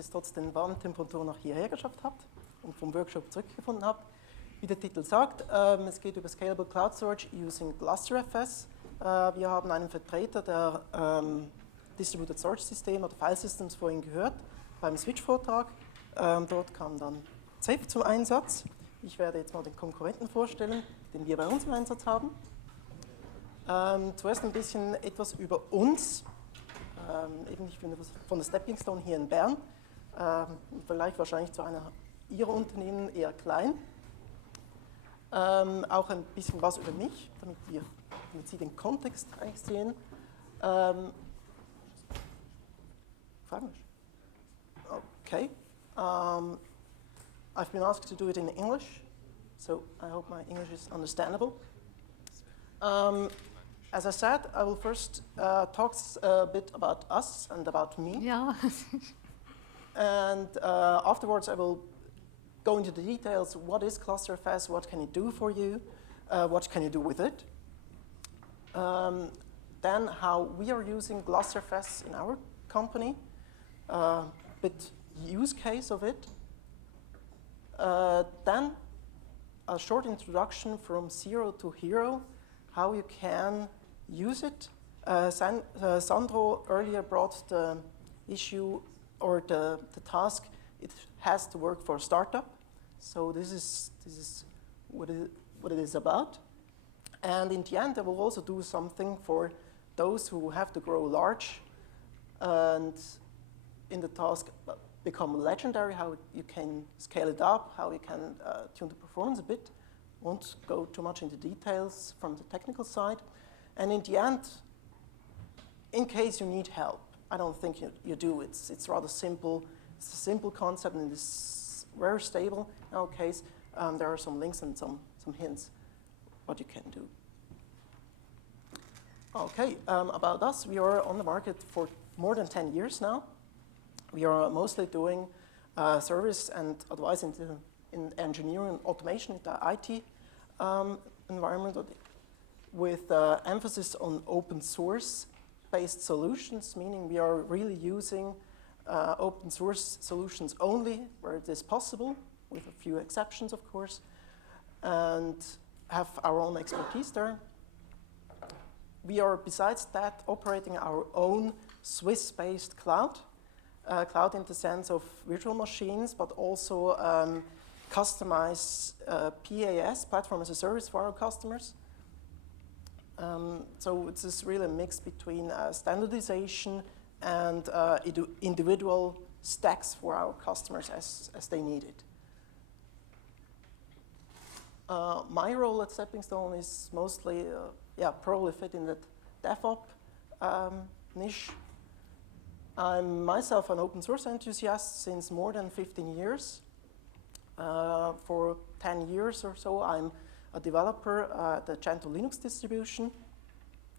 es trotzdem Warentemperatur nach hierher geschafft habt und vom Workshop zurückgefunden habt. Wie der Titel sagt, es geht über Scalable Cloud Storage using GlusterFS. Wir haben einen Vertreter der Distributed Storage System oder File Systems vorhin gehört beim Switch-Vortrag. Dort kam dann Ceph zum Einsatz. Ich werde jetzt mal den Konkurrenten vorstellen, den wir bei uns im Einsatz haben. Zuerst ein bisschen etwas über uns. Ich bin von der Stepping Stone hier in Bern. Vielleicht wahrscheinlich zu einer Ihrer Unternehmen eher klein. Auch ein bisschen was über mich, damit Sie den Kontext eigentlich sehen. Okay. I've been asked to do it in English, so I hope my English is understandable. As I said, I will first talk a bit about us and about me. Yeah. And afterwards I will go into the details. What is GlusterFS? What can it do for you? What can you do with it? Then how we are using GlusterFS in our company. Bit use case of it. Then a short introduction from zero to hero, how you can use it. Sandro earlier brought the issue or the task. It has to work for a startup, so this is what it is about. And in the end, I will also do something for those who have to grow large and in the task become legendary, how you can scale it up, how you can tune the performance a bit. Won't go too much into details from the technical side. And in the end, in case you need help, I don't think you do. It's rather simple. It's a simple concept and it's very stable. In our case, there are some links and some hints what you can do. Okay, about us, we are on the market for more than 10 years now. We are mostly doing service and advice in engineering and automation in the IT environment with emphasis on open source based solutions, meaning we are really using open source solutions only where it is possible, with a few exceptions of course, and have our own expertise there. We are, besides that, operating our own Swiss-based cloud. Cloud in the sense of virtual machines, but also customize PaaS, platform as a service for our customers. So it's just really a mix between standardization and individual stacks for our customers as they need it. My role at Stepping Stone is mostly, probably fit in that DevOps niche. I'm myself an open source enthusiast since more than 15 years. For 10 years or so, I'm a developer at the Gentoo Linux distribution.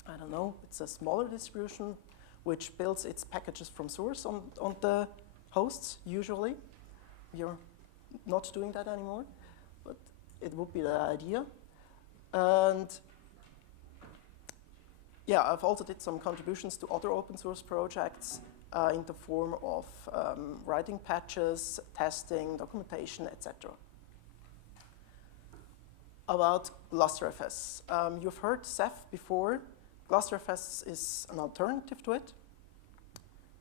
I don't know, it's a smaller distribution which builds its packages from source on the hosts, usually. We're not doing that anymore, but it would be the idea. And yeah, I've also did some contributions to other open source projects in the form of writing patches, testing, documentation, etc. About GlusterFS. You've heard Ceph before. GlusterFS is an alternative to it.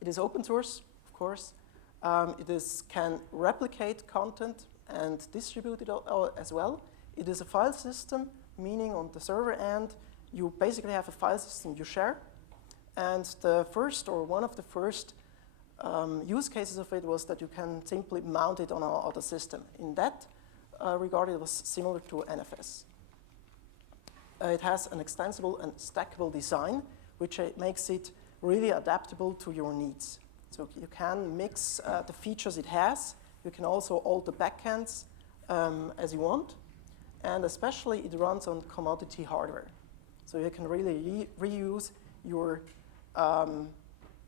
It is open source, of course. It can replicate content and distribute it as well. It is a file system, meaning on the server end, you basically have a file system you share. And the first, or one of the first use cases of it was that you can simply mount it on another system. In that regard, it was similar to NFS. It has an extensible and stackable design, which makes it really adaptable to your needs. So you can mix the features it has. You can also alter backends as you want. And especially, it runs on commodity hardware. So you can really reuse your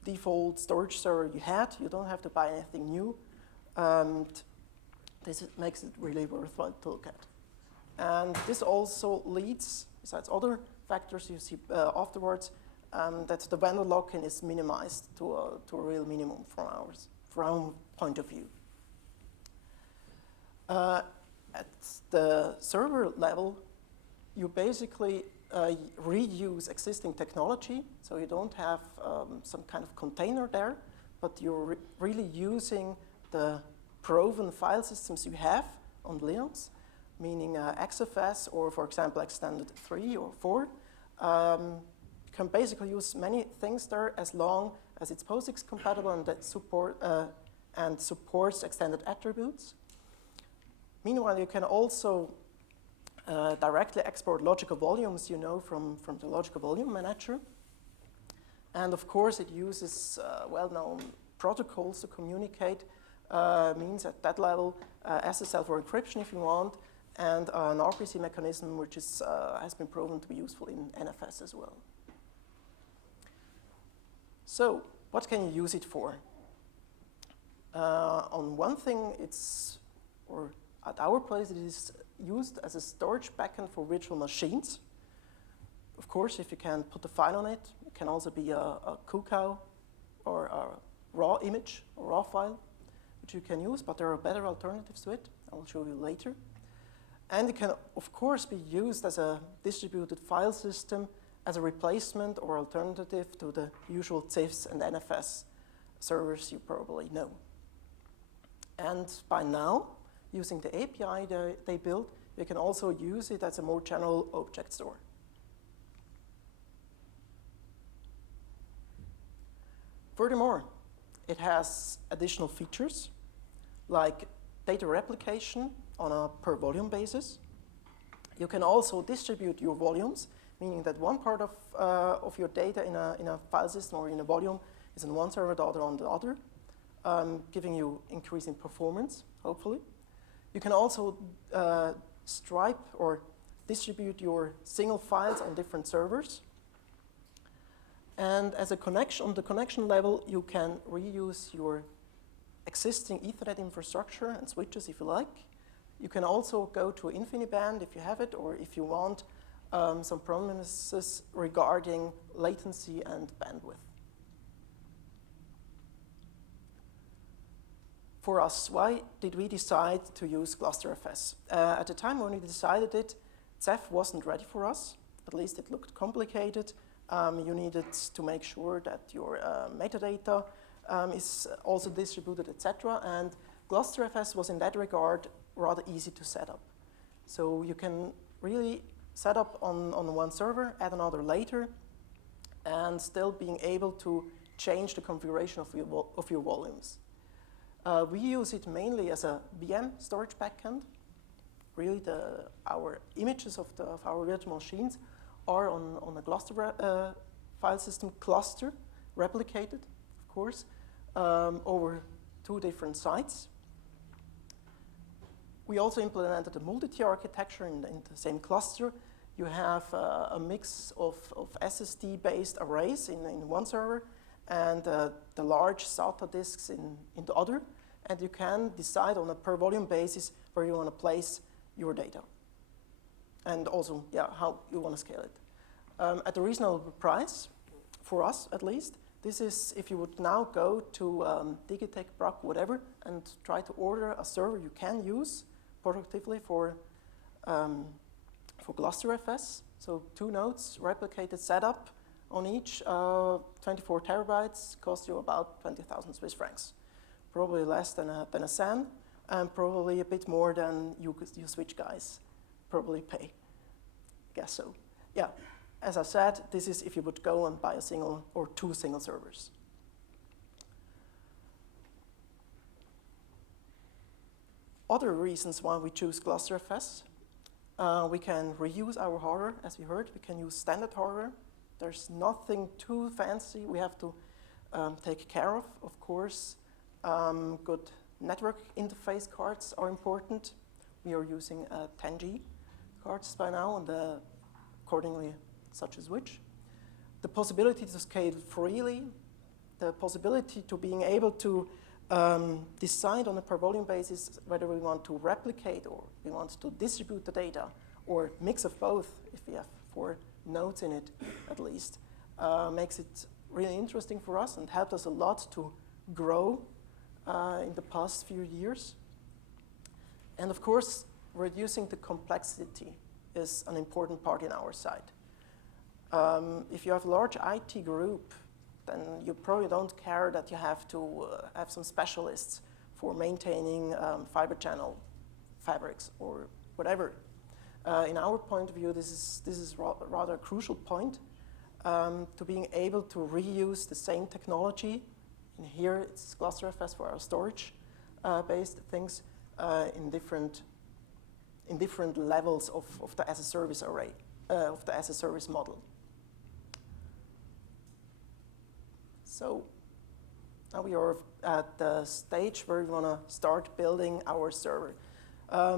default storage server you had. You don't have to buy anything new. And this makes it really worthwhile to look at. And this also leads, besides other factors you see afterwards, that the vendor lock-in is minimized to a real minimum from point of view. At the server level, you basically reuse existing technology, so you don't have some kind of container there, but you're really using the proven file systems you have on Linux, meaning XFS or, for example, Extended 3 or 4. You can basically use many things there as long as it's POSIX compatible and that supports extended attributes. Meanwhile, you can also directly export logical volumes, you know, from the logical volume manager. And of course, it uses well-known protocols to communicate, means at that level SSL for encryption if you want, and an RPC mechanism which is, has been proven to be useful in NFS as well. So, what can you use it for? On one thing, at our place, it is used as a storage backend for virtual machines. Of course, if you can put a file on it, it can also be a QCOW or a raw image, or raw file, which you can use, but there are better alternatives to it. I will show you later. And it can, of course, be used as a distributed file system as a replacement or alternative to the usual CIFS and NFS servers you probably know. And by now, using the API they built, you can also use it as a more general object store. Furthermore, it has additional features like data replication on a per volume basis. You can also distribute your volumes, meaning that one part of your data in a file system or in a volume is on one server, the other on the other, giving you increasing performance, hopefully. You can also stripe or distribute your single files on different servers. And as a connection, on the connection level, you can reuse your existing Ethernet infrastructure and switches if you like. You can also go to InfiniBand if you have it, or if you want some promises regarding latency and bandwidth. For us, why did we decide to use GlusterFS? At the time when we decided it, Ceph wasn't ready for us. At least it looked complicated. You needed to make sure that your metadata is also distributed, etc. And GlusterFS was in that regard rather easy to set up. So you can really set up on one server, add another later, and still being able to change the configuration of your volumes. We use it mainly as a VM storage backend. Really, our images of our virtual machines are on a Gluster file system cluster, replicated, of course, over 2 different sites. We also implemented a multi-tier architecture in the same cluster. You have a mix of SSD-based arrays in one server, and the large SATA disks in the other, and you can decide on a per volume basis where you want to place your data, and also, how you want to scale it. At a reasonable price, for us at least. This is if you would now go to Digitech, Brock, whatever, and try to order a server you can use productively for GlusterFS. So 2 nodes, replicated setup on each, 24 terabytes, cost you about 20,000 Swiss francs. Probably less than a SAN, and probably a bit more than you switch guys probably pay. Guess so. Yeah, as I said, this is if you would go and buy a single or 2 single servers. Other reasons why we choose GlusterFS. We can reuse our hardware, as we heard. We can use standard hardware. There's nothing too fancy we have to take care of. Of course, good network interface cards are important. We are using 10G cards by now, and accordingly such a switch. The possibility to scale freely, the possibility to being able to decide on a per volume basis whether we want to replicate or we want to distribute the data, or mix of both if we have 4 nodes in it at least, makes it really interesting for us and helped us a lot to grow in the past few years. And of course, reducing the complexity is an important part in our side. If you have a large IT group, then you probably don't care that you have to have some specialists for maintaining fiber channel fabrics or whatever. In our point of view, this is rather a crucial point to being able to reuse the same technology. And here it's GlusterFS for our storage-based things in different levels of the as-a-service array, of the as-a-service model. So now we are at the stage where we want to start building our server.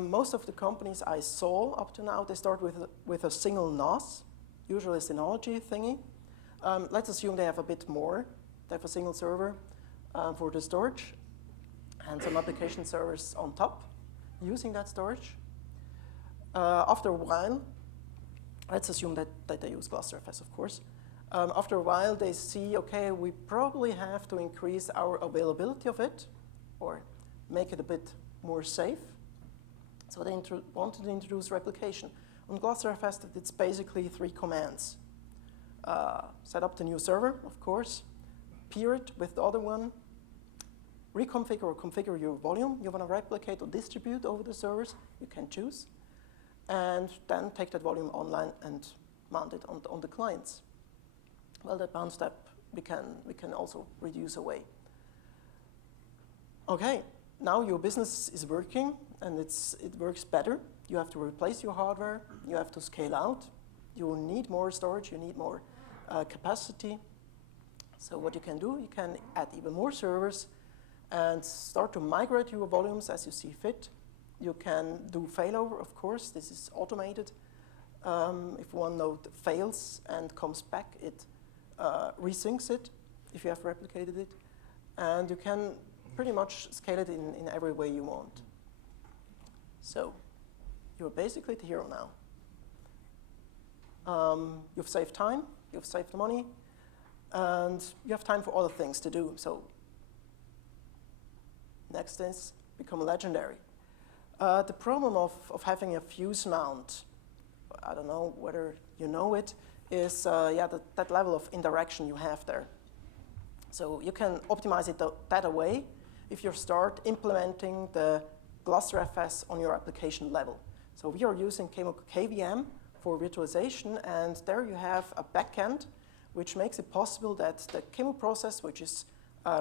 Most of the companies I saw up to now, they start with a single NAS, usually a Synology thingy. Let's assume they have a bit more. They have a single server for the storage and some application servers on top using that storage. After a while, let's assume that they use GlusterFS, of course. After a while, they see, okay, we probably have to increase our availability of it or make it a bit more safe. So they wanted to introduce replication. On GlusterFS, it's basically 3 commands. Set up the new server, of course, peer it with the other one, reconfigure or configure your volume you want to replicate or distribute over the servers, you can choose, and then take that volume online and mount it on the clients. Well, that mount step we can also reduce away. Okay, now your business is working and it works better. You have to replace your hardware, you have to scale out, you need more storage, you need more capacity. So what you can do, you can add even more servers and start to migrate your volumes as you see fit. You can do failover, of course, this is automated. If one node fails and comes back, it resyncs it if you have replicated it. And you can pretty much scale it in every way you want. So you're basically the hero now. You've saved time, you've saved money, and you have time for other things to do. So next is become legendary. The problem of having a fuse mount, I don't know whether you know it, is that level of interaction you have there. So you can optimize it that way if you start implementing the GlusterFS on your application level. So we are using KVM for virtualization, and there you have a backend which makes it possible that the KEMU process, which is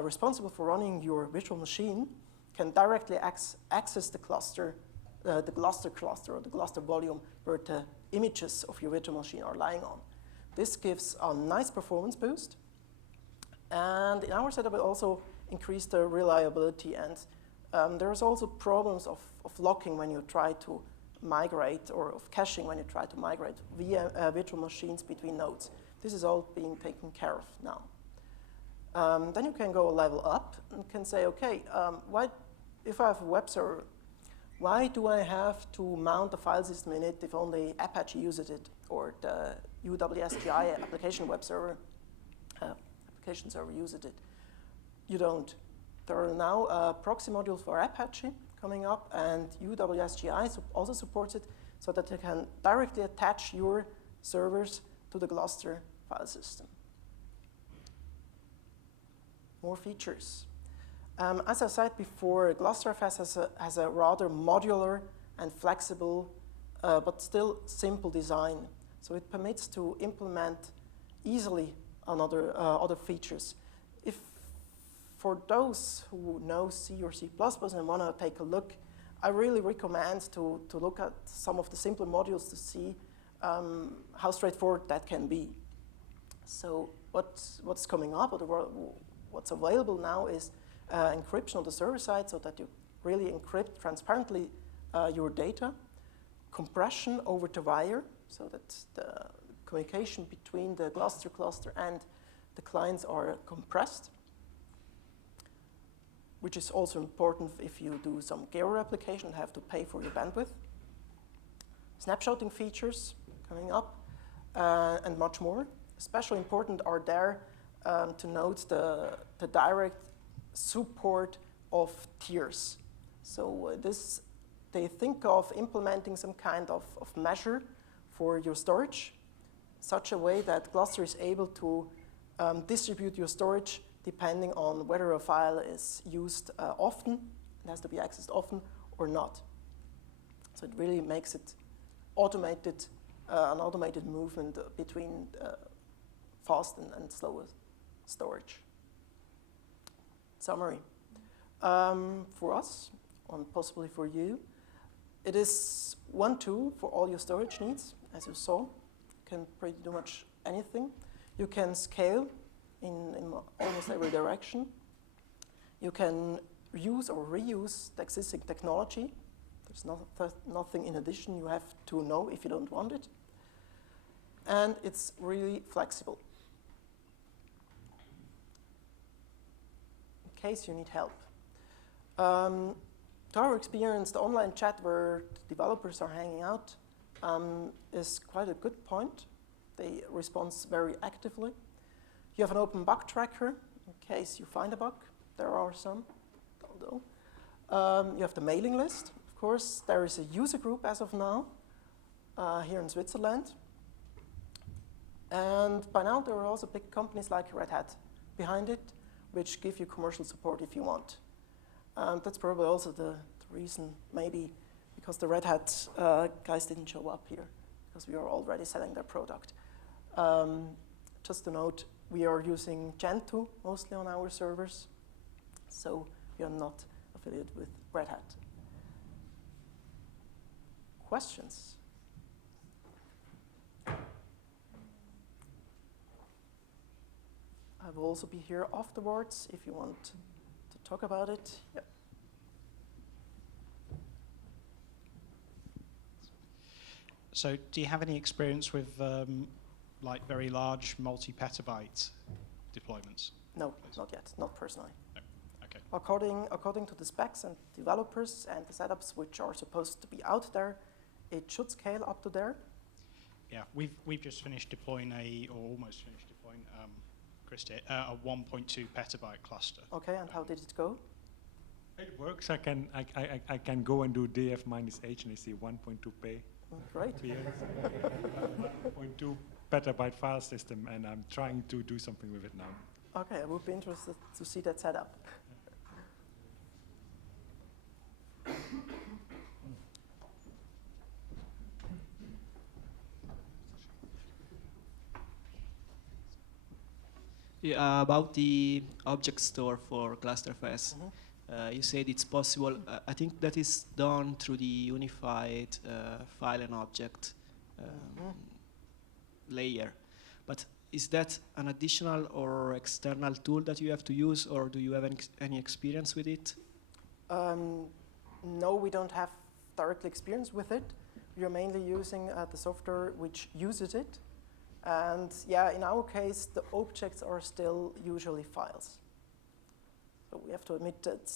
responsible for running your virtual machine, can directly access the cluster, the Gluster cluster or the Gluster volume where the images of your virtual machine are lying on. This gives a nice performance boost. And in our setup, it also increased the reliability. And there's also problems of locking when you try to migrate, or of caching when you try to migrate via virtual machines between nodes. This is all being taken care of now. Then you can go a level up and can say, okay, if I have a web server, why do I have to mount a file system in it if only Apache uses it, or the UWSGI application server uses it? You don't. There are now proxy modules for Apache coming up, and UWSGI also supports it, so that you can directly attach your servers to the Gluster file system. More features. As I said before, GlusterFS has a rather modular and flexible, but still simple design. So it permits to implement easily other features. If for those who know C or C++ and want to take a look, I really recommend to look at some of the simpler modules to see how straightforward that can be. So what's coming up, or what's available now is encryption on the server side, so that you really encrypt transparently your data, compression over the wire, so that the communication between the Gluster cluster and the clients are compressed, which is also important if you do some geo replication and have to pay for your bandwidth. Snapshotting features coming up, and much more. Especially important are there to note the direct support of tiers. So they think of implementing some kind of measure for your storage, such a way that Gluster is able to distribute your storage depending on whether a file is used often, it has to be accessed often, or not. So it really makes it automated, an automated movement between fast and slow storage. Summary. For us, and possibly for you, it is one tool for all your storage needs, as you saw. You can pretty much anything. You can scale in almost every direction. You can use or reuse the existing technology. There's nothing in addition you have to know if you don't want it. And it's really flexible. In case you need help. To our experience, the online chat where the developers are hanging out is quite a good point. They respond very actively. You have an open bug tracker in case you find a bug. There are some, although. You have the mailing list. Of course, there is a user group as of now here in Switzerland. And by now, there are also big companies like Red Hat behind it, which give you commercial support if you want. That's probably also the reason, maybe, because the Red Hat guys didn't show up here, because we are already selling their product. Just to note, we are using Gentoo mostly on our servers, so we are not affiliated with Red Hat. Questions? I will also be here afterwards if you want to talk about it. Yep. So do you have any experience with like very large multi-petabyte deployments? No, not yet, not personally. No. Okay. According to the specs and developers and the setups which are supposed to be out there, it should scale up to there. Yeah, we've just finished deploying or almost finished deploying, Christy, a 1.2 petabyte cluster. Okay, and how did it go? It works. I can go and do df minus h and I see 1.2p. Great. 1.2 petabyte file system, and I'm trying to do something with it now. Okay, I would be interested to see that setup. Yeah, about the object store for GlusterFS. You said it's possible. I think that is done through the unified file and object layer. But is that an additional or external tool that you have to use, or do you have any experience with it? No, we don't have direct experience with it. We are mainly using the software which uses it. And yeah, in our case, the objects are still usually files. So we have to admit that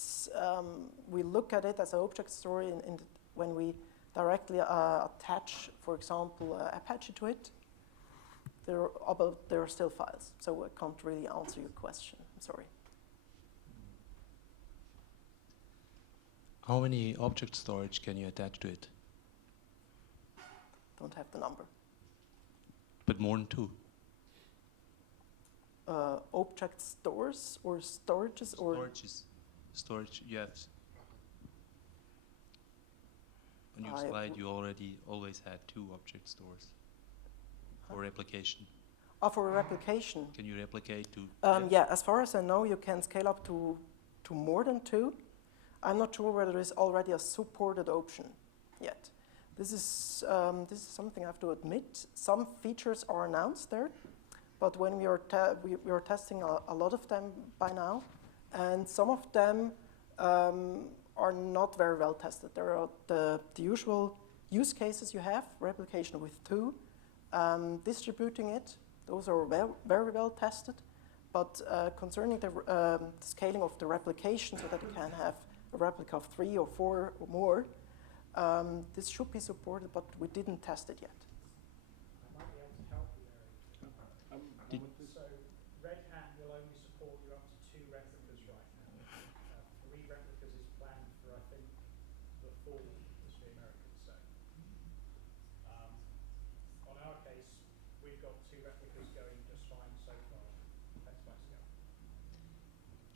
we look at it as an object store when we directly attach, for example, Apache to it. There are still files, so I can't really answer your question. I'm sorry. How many object storage can you attach to it? Don't have the number. But more than two? Object stores or storages or? Storage, you have. On your slide, you always had 2 object stores. For replication. Oh, for replication. Can you replicate to? Yeah, as far as I know, you can scale up to more than 2. I'm not sure whether there is already a supported option yet. This is something I have to admit. Some features are announced there, but when we are testing a lot of them by now, and some of them are not very well tested. There are the usual use cases you have, replication with 2, distributing it. Those are very well tested, but concerning the scaling of the replication so that you can have a replica of 3 or 4 or more, this should be supported, but we didn't test it yet. I might be able to help you there. So Red Hat will only support you up to 2 replicas right now. 3 replicas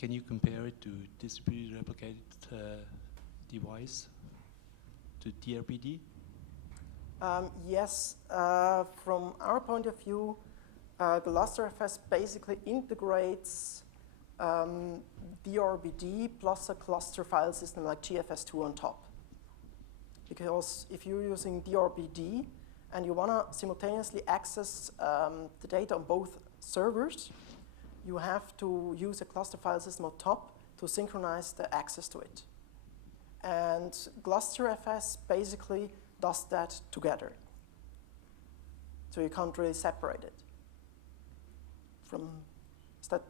can you compare it to distributed replicated device, to DRPD? Yes, from our point of view, GlusterFS basically integrates DRBD plus a cluster file system like GFS2 on top. Because if you're using DRBD and you want to simultaneously access the data on both servers, you have to use a cluster file system on top to synchronize the access to it. And GlusterFS basically does that together. So you can't really separate it from, is that